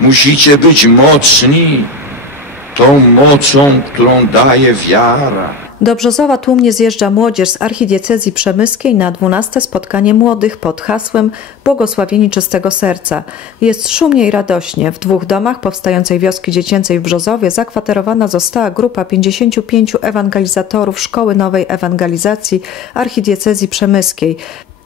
Musicie być mocni tą mocą, którą daje wiara. Do Brzozowa tłumnie zjeżdża młodzież z archidiecezji przemyskiej na 12 spotkanie młodych pod hasłem Błogosławieni Czystego Serca. Jest szumnie i radośnie. W dwóch domach powstającej wioski dziecięcej w Brzozowie zakwaterowana została grupa 55 ewangelizatorów Szkoły Nowej Ewangelizacji archidiecezji przemyskiej.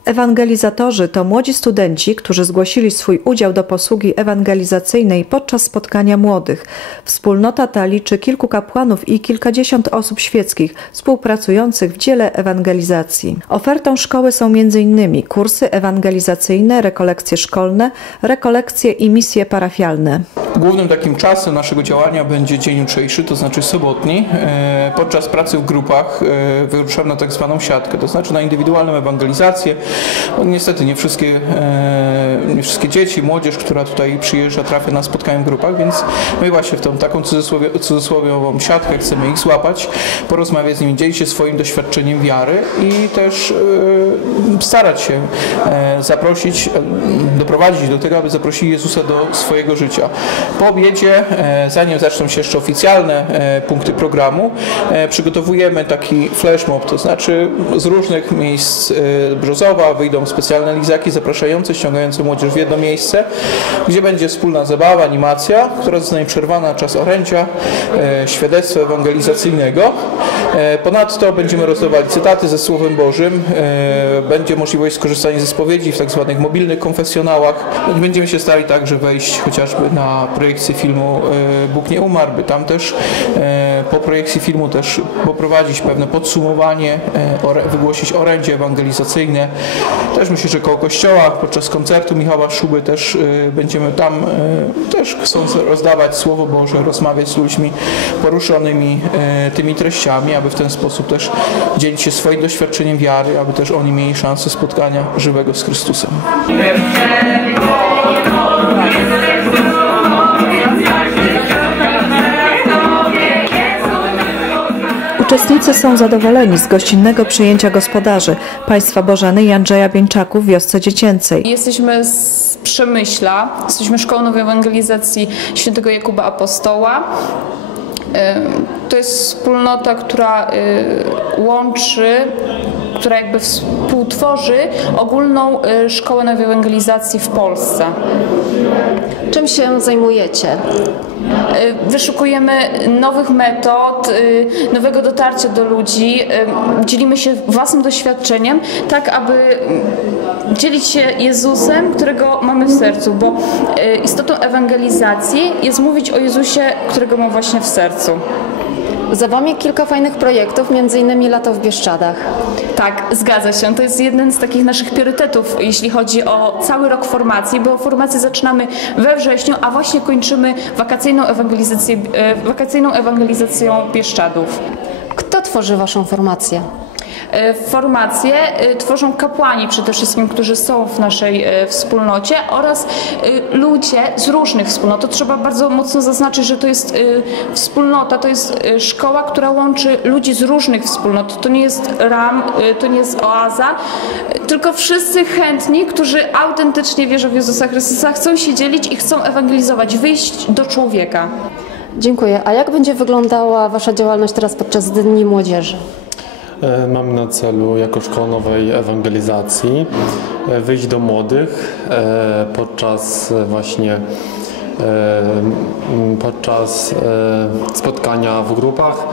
Ewangelizatorzy to młodzi studenci, którzy zgłosili swój udział do posługi ewangelizacyjnej podczas spotkania młodych. Wspólnota ta liczy kilku kapłanów i kilkadziesiąt osób świeckich współpracujących w dziele ewangelizacji. Ofertą szkoły są m.in. kursy ewangelizacyjne, rekolekcje szkolne, rekolekcje i misje parafialne. Głównym takim czasem naszego działania będzie dzień jutrzejszy, to znaczy sobotni. E, podczas pracy w grupach e, wyruszamy na tak zwaną siatkę, to znaczy na indywidualną ewangelizację. No, niestety nie wszystkie, e, nie wszystkie dzieci, młodzież, która tutaj przyjeżdża, trafia na spotkania w grupach, więc my właśnie w tą taką cudzysłowie, cudzysłowiową siatkę chcemy ich złapać, porozmawiać z nimi, dzielić się swoim doświadczeniem wiary i też starać się zaprosić, doprowadzić do tego, aby zaprosili Jezusa do swojego życia. Po obiedzie, e, zanim zaczną się jeszcze oficjalne e, punkty programu, e, przygotowujemy taki flash mob, to znaczy z różnych miejsc Brzozowa wyjdą specjalne lizaki zapraszające, ściągające młodzież w jedno miejsce, gdzie będzie wspólna zabawa, animacja, która zostanie przerwana na czas orędzia, świadectwa ewangelizacyjnego. Ponadto będziemy rozdawali cytaty ze Słowem Bożym, będzie możliwość skorzystania ze spowiedzi w tak zwanych mobilnych konfesjonałach. Będziemy się starali także wejść chociażby na projekcji filmu e, Bóg nie umarł, by tam też e, po projekcji filmu też poprowadzić pewne podsumowanie, e, wygłosić orędzie ewangelizacyjne. Też myślę, że koło kościoła podczas koncertu Michała Szuby też będziemy tam też chcąc rozdawać Słowo Boże, rozmawiać z ludźmi poruszonymi tymi treściami, aby w ten sposób też dzielić się swoim doświadczeniem wiary, aby też oni mieli szansę spotkania żywego z Chrystusem. Uczestnicy są zadowoleni z gościnnego przyjęcia gospodarzy Państwa Bożeny i Andrzeja Bieńczaków w wiosce dziecięcej. Jesteśmy z Przemyśla, jesteśmy Szkołą Nowej Ewangelizacji Świętego Jakuba Apostoła. To jest wspólnota, która y, łączy która jakby współtworzy ogólną y, szkołę nowej ewangelizacji w Polsce. Czym się zajmujecie? Y, wyszukujemy nowych metod, y, nowego dotarcia do ludzi, dzielimy się własnym doświadczeniem, tak aby mm, dzielić się Jezusem, którego mamy w sercu, bo istotą ewangelizacji jest mówić o Jezusie, którego mam właśnie w sercu. Za Wami kilka fajnych projektów, innymi Lato w Bieszczadach. Tak, zgadza się. To jest jeden z takich naszych priorytetów, jeśli chodzi o cały rok formacji, bo formację zaczynamy we wrześniu, a właśnie kończymy wakacyjną ewangelizację, e, wakacyjną ewangelizacją Bieszczadów. Kto tworzy Waszą formację? E, formacje e, tworzą kapłani przede wszystkim, którzy są w naszej e, wspólnocie oraz ludzie z różnych wspólnot. To trzeba bardzo mocno zaznaczyć, że to jest wspólnota, to jest szkoła, która łączy ludzi z różnych wspólnot. To nie jest RAM, to nie jest oaza, tylko wszyscy chętni, którzy autentycznie wierzą w Jezusa Chrystusa, chcą się dzielić i chcą ewangelizować, wyjść do człowieka. Dziękuję. A jak będzie wyglądała Wasza działalność teraz podczas Dni Młodzieży? E, mamy na celu jako szkoła nowej ewangelizacji e, wyjść do młodych e, podczas właśnie podczas spotkania w grupach.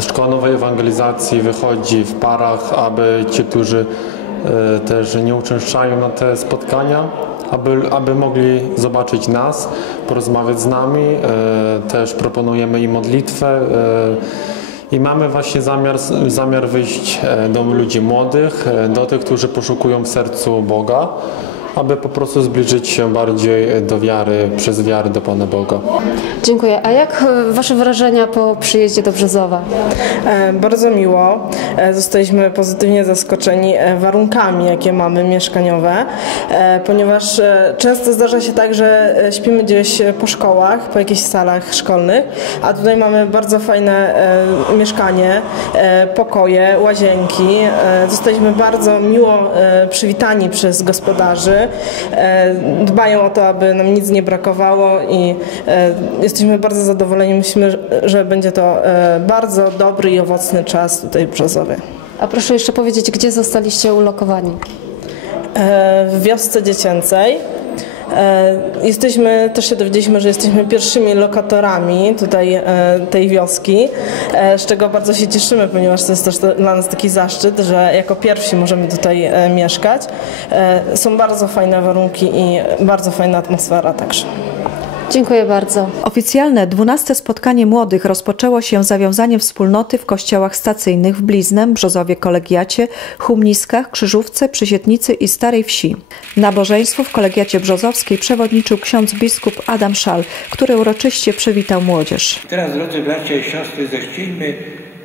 Szkoła Nowej Ewangelizacji wychodzi w parach, aby ci, którzy też nie uczęszczają na te spotkania, aby, aby mogli zobaczyć nas, porozmawiać z nami. Też proponujemy im modlitwę i mamy właśnie zamiar, zamiar wyjść e, do ludzi młodych, e, do tych, którzy poszukują w sercu Boga aby po prostu zbliżyć się bardziej do wiary, przez wiarę do Pana Boga. Dziękuję. A jak e, Wasze wrażenia po przyjeździe do Brzezowa? E, bardzo miło. E, zostaliśmy pozytywnie zaskoczeni warunkami, jakie mamy mieszkaniowe, ponieważ często zdarza się tak, że śpimy gdzieś po szkołach, po jakichś salach szkolnych, a tutaj mamy bardzo fajne mieszkanie, pokoje, łazienki. Zostaliśmy bardzo miło przywitani przez gospodarzy E, dbają o to, aby nam nic nie brakowało i e, jesteśmy bardzo zadowoleni. Myślimy, że będzie to e, bardzo dobry i owocny czas tutaj w Brzozowie. A proszę jeszcze powiedzieć, gdzie zostaliście ulokowani? W wiosce dziecięcej. E, Jesteśmy, też się dowiedzieliśmy, że jesteśmy pierwszymi lokatorami tutaj e, tej wioski, e, z czego bardzo się cieszymy, ponieważ to jest też dla nas taki zaszczyt, że jako pierwsi możemy tutaj mieszkać. Są bardzo fajne warunki i bardzo fajna atmosfera także. Dziękuję bardzo. Oficjalne 12 spotkanie młodych rozpoczęło się zawiązaniem wspólnoty w kościołach stacyjnych w Bliznem, Brzozowie Kolegiacie, Humniskach, Krzyżówce, Przysietnicy i Starej Wsi. Nabożeństwu w Kolegiacie Brzozowskiej przewodniczył ksiądz biskup Adam Szal, który uroczyście przywitał młodzież. Teraz, drodzy bracia i siostry, zechciejmy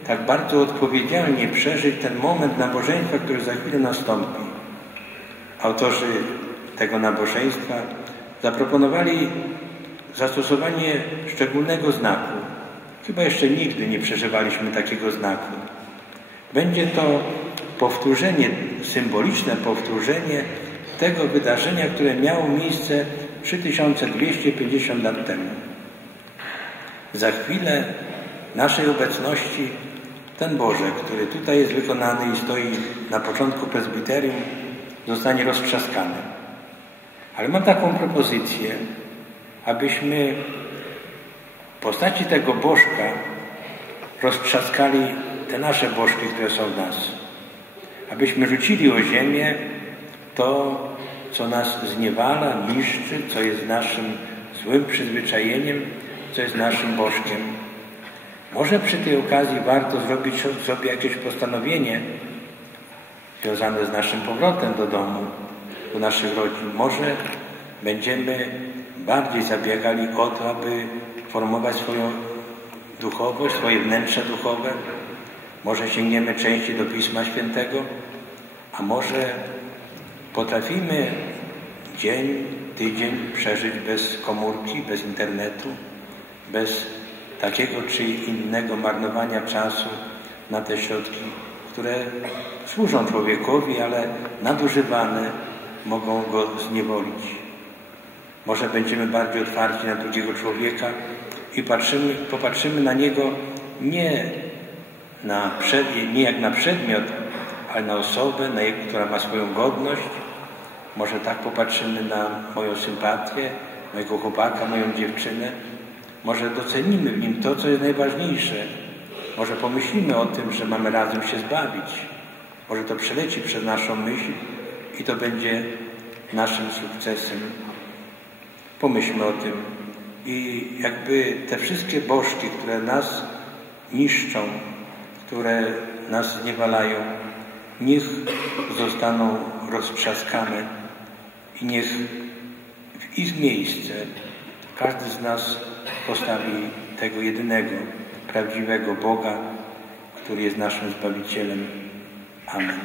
tak bardzo odpowiedzialnie przeżyć ten moment nabożeństwa, który za chwilę nastąpi. Autorzy tego nabożeństwa zaproponowali zastosowanie szczególnego znaku. Chyba jeszcze nigdy nie przeżywaliśmy takiego znaku. Będzie to powtórzenie, symboliczne powtórzenie tego wydarzenia, które miało miejsce 3250 lat temu. Za chwilę naszej obecności ten Boże, który tutaj jest wykonany i stoi na początku prezbiterium, zostanie roztrzaskany. Ale mam taką propozycję, abyśmy w postaci tego Bożka roztrzaskali te nasze Bożki, które są w nas. Abyśmy rzucili o ziemię to, co nas zniewala, niszczy, co jest naszym złym przyzwyczajeniem, co jest naszym Bożkiem. Może przy tej okazji warto zrobić sobie jakieś postanowienie związane z naszym powrotem do domu, do naszych rodzin. Może będziemy bardziej zabiegali o to, aby formować swoją duchowość, swoje wnętrze duchowe. Może sięgniemy częściej do Pisma Świętego, a może potrafimy dzień, tydzień przeżyć bez komórki, bez internetu, bez takiego czy innego marnowania czasu na te środki, które służą człowiekowi, ale nadużywane mogą go zniewolić. Może będziemy bardziej otwarci na drugiego człowieka i patrzymy, popatrzymy na niego nie, na przed, nie jak na przedmiot, ale na osobę, na jego, która ma swoją godność. Może tak popatrzymy na moją sympatię, mojego chłopaka, moją dziewczynę. Może docenimy w nim to, co jest najważniejsze. Może pomyślimy o tym, że mamy razem się zbawić. Może to przeleci przez naszą myśl i to będzie naszym sukcesem. Pomyślmy o tym. I jakby te wszystkie bożki, które nas niszczą, które nas zniewalają, niech zostaną roztrzaskane i niech w ich miejsce każdy z nas postawi tego jedynego, prawdziwego Boga, który jest naszym Zbawicielem. Amen.